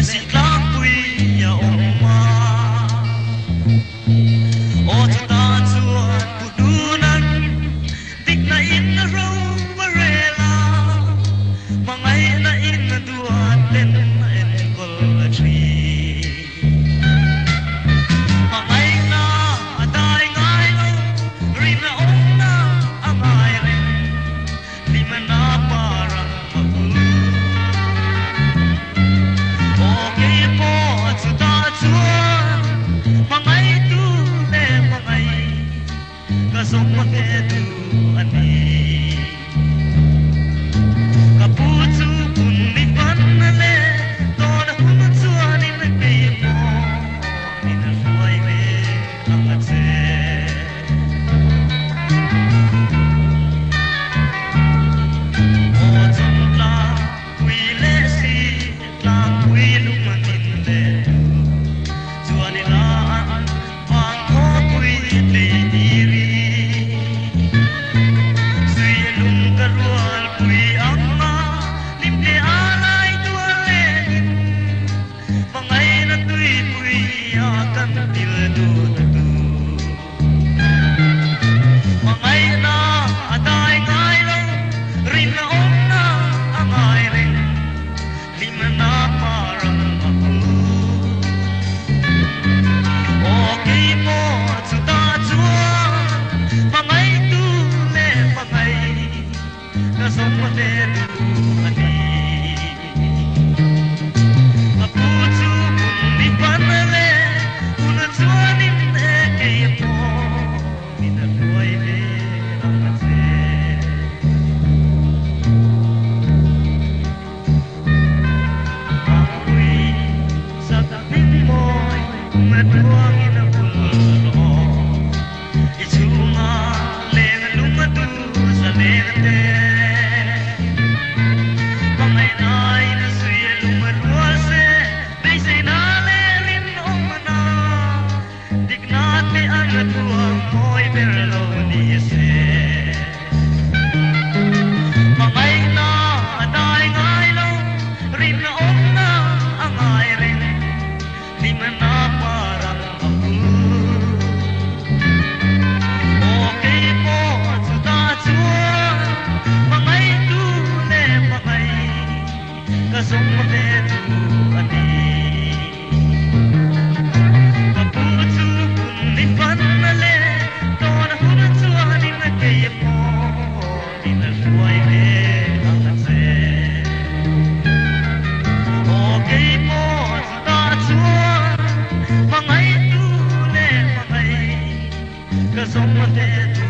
si tlang pui ya oma o chu ta chuan pu du nan dik na in na ro varela mangai na in na duat ten na en kol a tri mangai na adai ngai lo rin na ong na angai ren liman na parang mapul okay po chu ta chuan mangai tu le mangai ka som ma te tu ani ka pu chu kun ni pan na le to na hun chuan in na pe mo in na suai le ang at se o chum la wi le si la wi lu manin le chuan ni la ang ko pui le ni ri sui lung ka rual pui ang ma lim le alai tu le mangai na tui pui a kan til du tu mangai na adai ngai lo rin na ong na angai ren lim na parang aku okay po chu ta chuan mangai tu le mangai na som ma te tu ani ka pu chu kun ni pan le kun chuan in e ke po in a tuai le ang se Ako'y sa tabing mo'y madluwang inabulong Itsunga lenga lumadu sa lente Pangay na suya lumadwase Baysay na lerin o mana Dignate ang natuwang mo'y berlo ni se Mangai na adai ngai lo rin na ong na angai ren liman na parang aku okay po chu ta chuan mangai tu le mangai ka som ma te tu ani ka pu chu kun ni pan na le to na hun chuan in na ke po in na suai le ang se okay po chu ta chuan mangai tu le mangai ka som ma te tu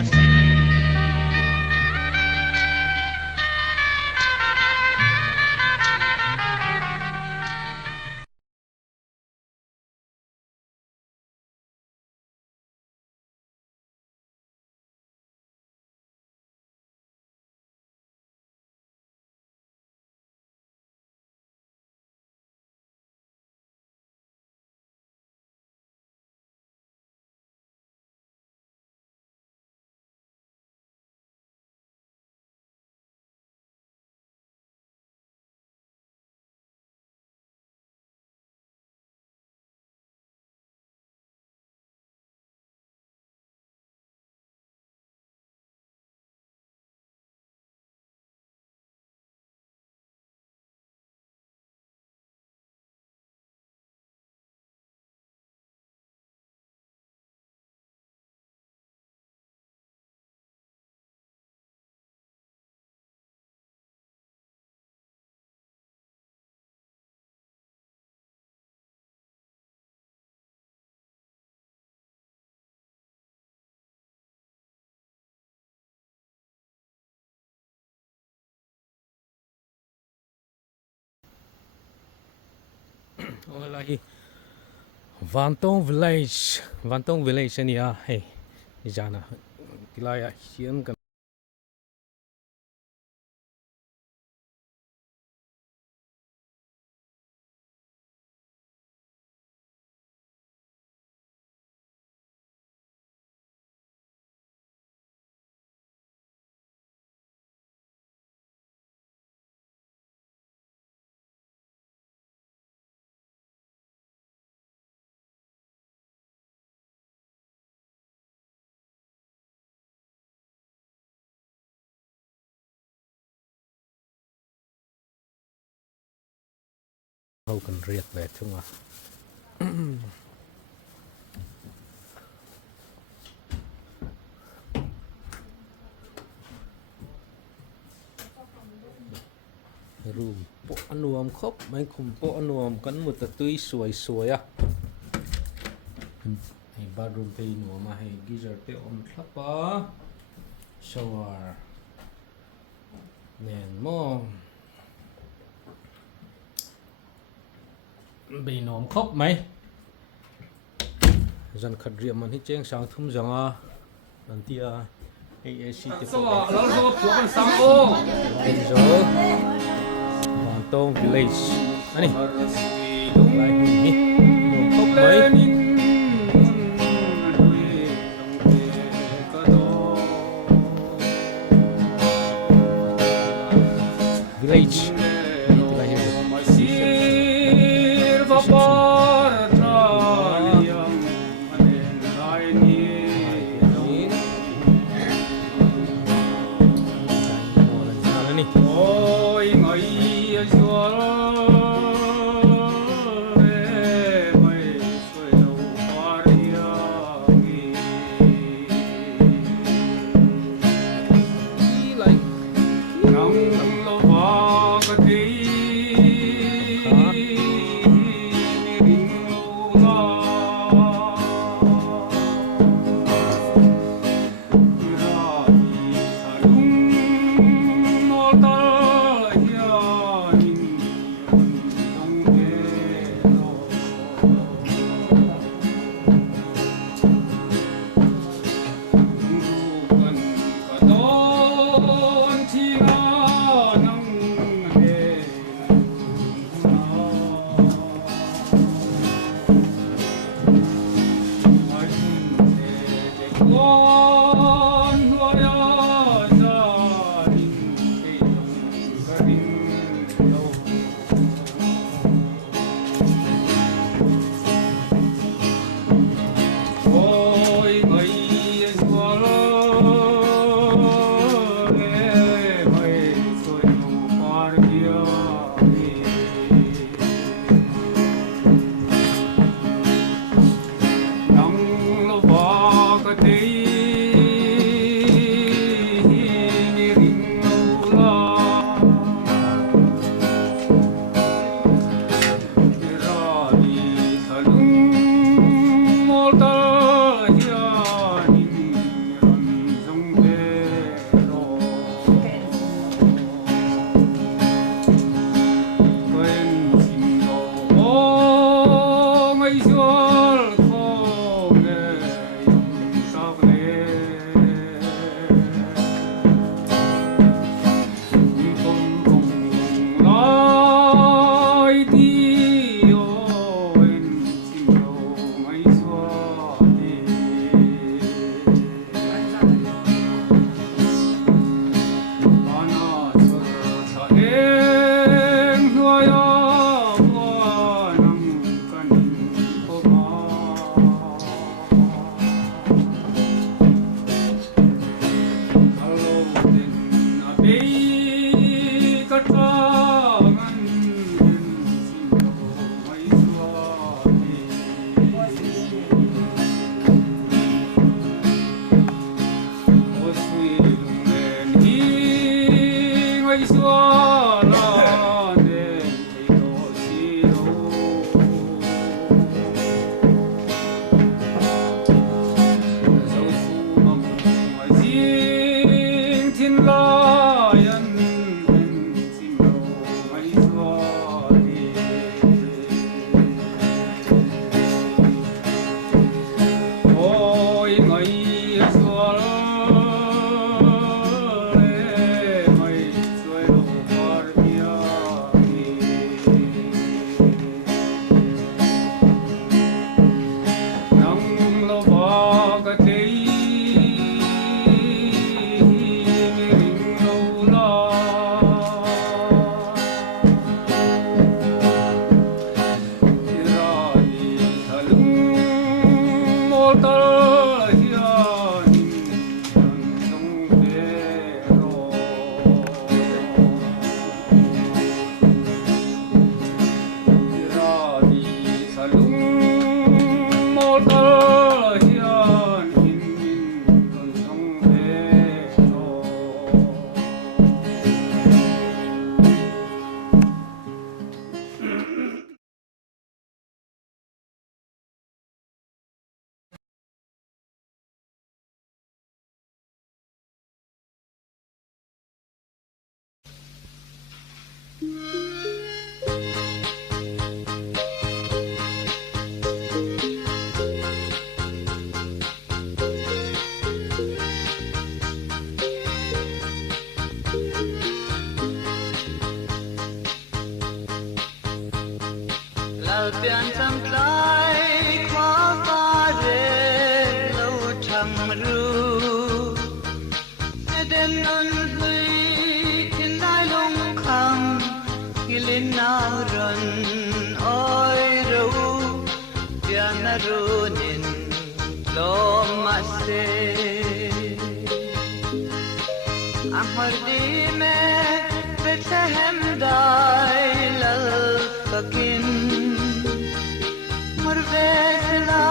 asi Wallahi Vantong village ni a hey jana kilaya hiam kan hầu cần riết về chung à room po anuam khop mấy khum po anuam kan một tui suai suai à hay bathroom te nuam mà hay geyser te om thapa shower nen mo bị nóm khóc mấy dần khật riêng mình hết chén sáng thum rằng à lần tia AAC tiếp tục rồi Hoàng Tông Village anh lại hình nóm khóc mấy Village เปลี่ยนจำกลายขวาฟ้าเรเราทำรู้เดินนนลุยกินได้ลงคำกิลินนารนอ้อยรู้เปลี่ยนนรู้นินลมมาเสأحمر ديمة بتهم داي للفكين مرفزلا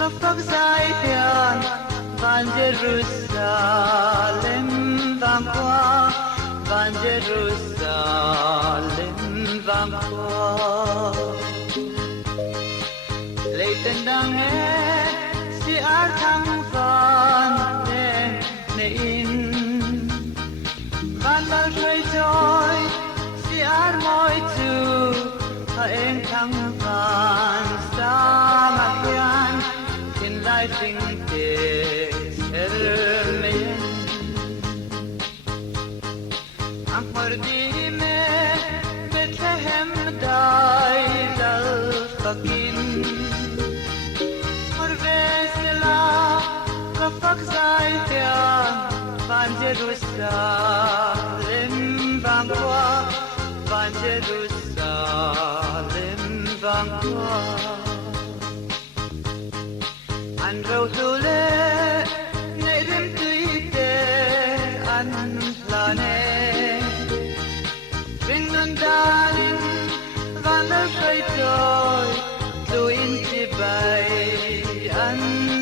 رفق زايديان بان جيروسالم بانقوا بان جيروسالم بانقوا ليتن دانغه سي ارتم فان نين Ban trời trôi si ar môi tu ha em thăng van sa ma hian in lai ting te ser me am par di me Bethlehem dai dal fakin mar vesela rafak zai tian Van Jerusalem bangwa Van Jerusalem bangwa An rau dule ne rim tuite an plane Ring nun dalin van der freitoy tu in tibai an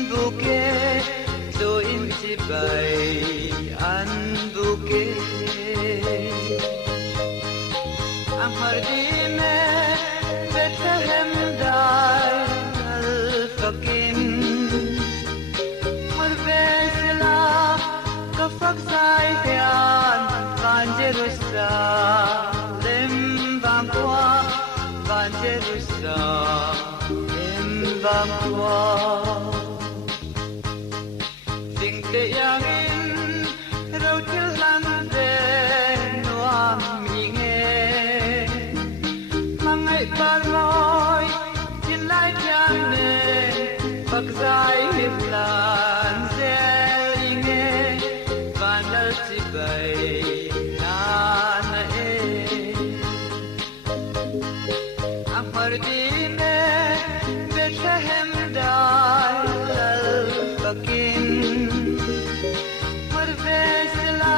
bouquet tu in tibai an bouquet Amar dime Bethlehem dai al-fakin Marvesela kafak zaidian Van Jerusalem bangwa Van Jerusalem bangwa Sing te yangin rau til lande nuam inge mangai parmoi tin lai tiang ne bak zai himlan zel inge vanal si bai na na e amar di me Bethlehem dai al fakin Marvesela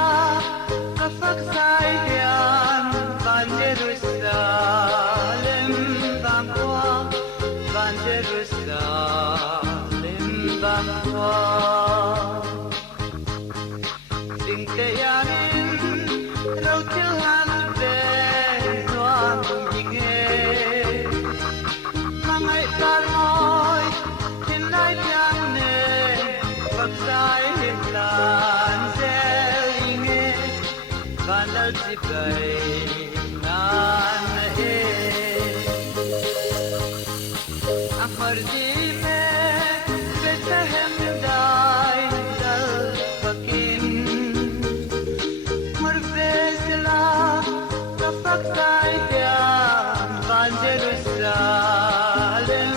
kafak zaidian Van Jerusalem bangwa Van Jerusalem bangwa Sing te yanin rau til han ve nuam inge Mangai tarmoi tin lai tiang ne bak zai himlan Vanal si bai nan e Amar di me Bethlehem dai dal fakin Marvesela kafak zaidian Van Jerusalem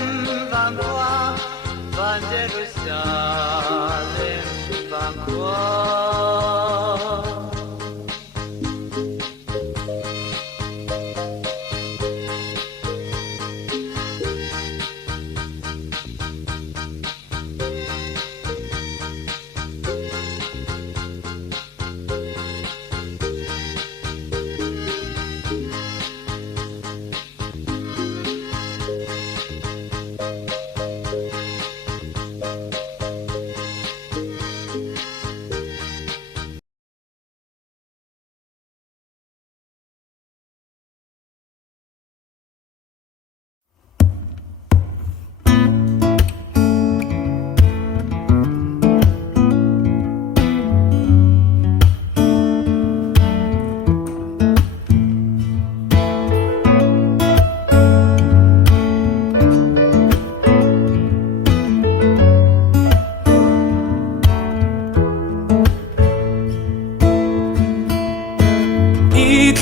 bangwa Van Jerusalem bangwa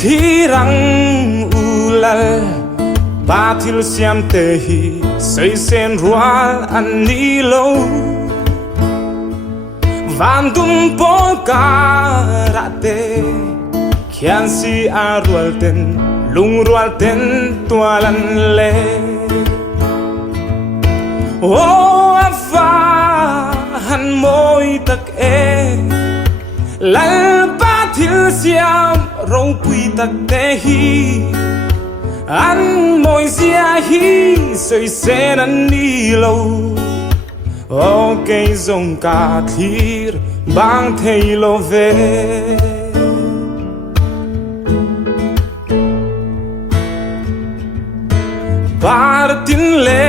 Thirang ulal ba thil siam te hi sei sen rual an ni lo van dum po ka ra te khian si a rual ten lung rual ten tualan le o afa han moi tak e lal ba thil siam rong pui tak te hi an moi zia hi soi sen an ni lo o cây rong ca thir bang thei lo ve bar tin le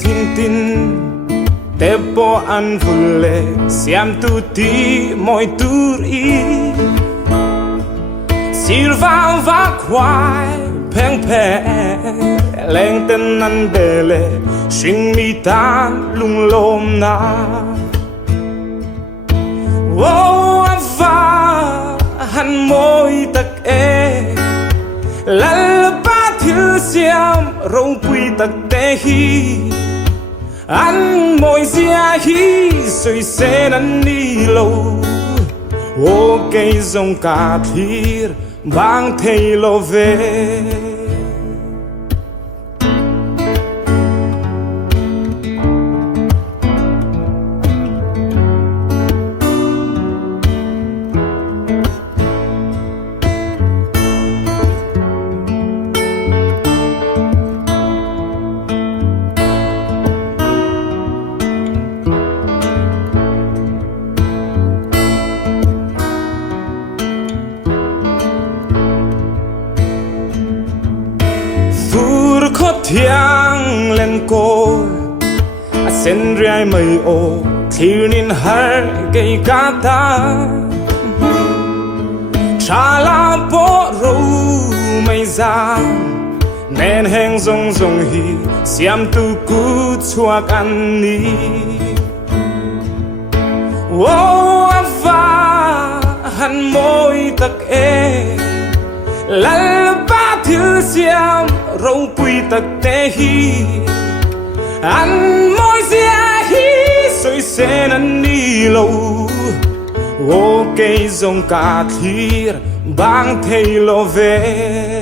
tin tin te po an vulle siam tu ti moi tur i silva va quai peng peng leng ten nan bele sing mi tan lung lom na wo ava han moi tak e lal ba thil siam rong pui tak te hi an moi zia hi soi sen an ni lo o cây rong ca thir bang thei lo ve thiang lên cô sen rai mây ô thiêu nín har gây cá ta cha la po ru mây ra nên heng rong rong hi siam tu cu chuak an ni ô ava han moi tak e lal ba thil siam rong pui tak te hi an moi zia hi soi sen an ni lo o cây rong ca thir bang thei lo ve